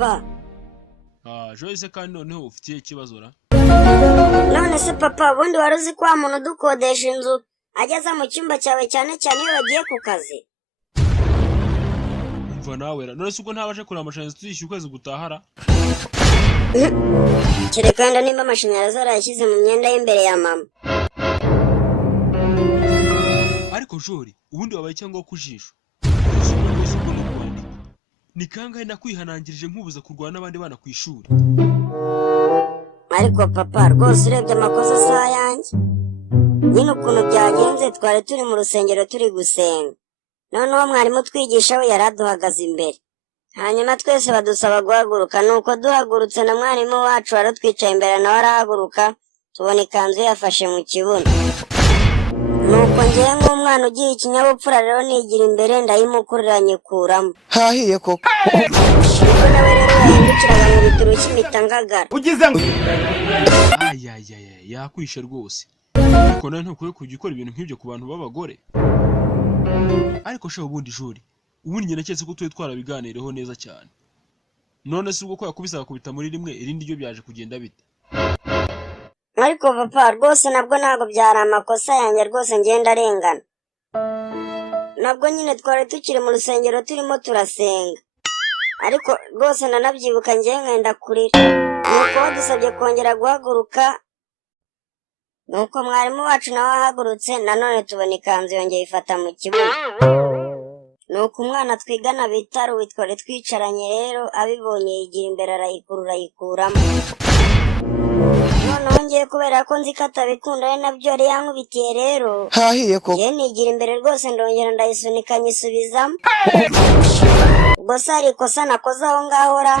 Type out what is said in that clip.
papa. Joyce kandi noneho ufitiye ikibazo ra? None se papa ubundi wari uzi ko wa muntu dukodesha inzu ageza mu cyumba cyawe cyane cyane iyo bagiye ku kazi? Umva nawe ra, none se uko ntabashe kureba amashanyarazi tuyishyura ukwezi gutahara? Kereka wenda nimba amashanyarazi arayashyize mu myenda y'imbere ya mama. Ariko Jori, ubundi wabaye cyangwa kujisho? Ni kangahe nakwihanangirije nkubuza kurwana n'abandi bana ku ishuri? Ariko papa rwose urebye amakosa saa yanjye. Nyine ukuntu byagenze twari turi mu rusengero turi gusenga. Noneho mwarimu twigisha we yaraduhagaze imbere. Hanyuma twese badusaba guhaguruka, nuko duhagurutse na mwarimu wacu warutwicaye imbere nawe arahaguruka, tubona ikanzu yafashe mu kibuno. Nuko ngewe nk'umwana ugiye ikinyabupfura rero nigira imbere ndayimukurira nyikuramo. Hahiye koko. Niko nawe rero yahindukiraga mu bitaro cy'imitangagara. Ugize ngo yakwishe rwose. Ariko nawe ntukwiye kujya ukora ibintu nk'ibyo ku bantu b'abagore. Ariko sha ubundi Jori, ubundi njye naketse ko tuwe twarabiganireho neza cyane. None se ubwo ko yakubisa akubita muri rimwe irindi ryo byaje kugenda bite? Ariko papa rwose nabwo ntago byari amakosa yanjye rwose ngenda arengana. Nabwo nyine twari tukiri mu rusengero turimo turasenga. Ariko rwose nanabyibuka ngiye nkenda kurira. Nuko badusabye kongera guhaguruka. Nuko mwarimu wacu nawe ahagurutse nanone tubona ikanzu yongeye ifata mu kibuno. Nuko umwana twigana bita Ruwi twari twicaranye rero abibonye yigira imbere arayikurura ayikuramo. Noneho ngiye kubera ko nzi ko atabikunda ari nabyo yari yankubitiye rero. hahiye koko. Ngiye nigira imbere rwose ndongera ndayisunika nyisubizamo. Ubwo se hari ikosa nakoze aho ngaho ra?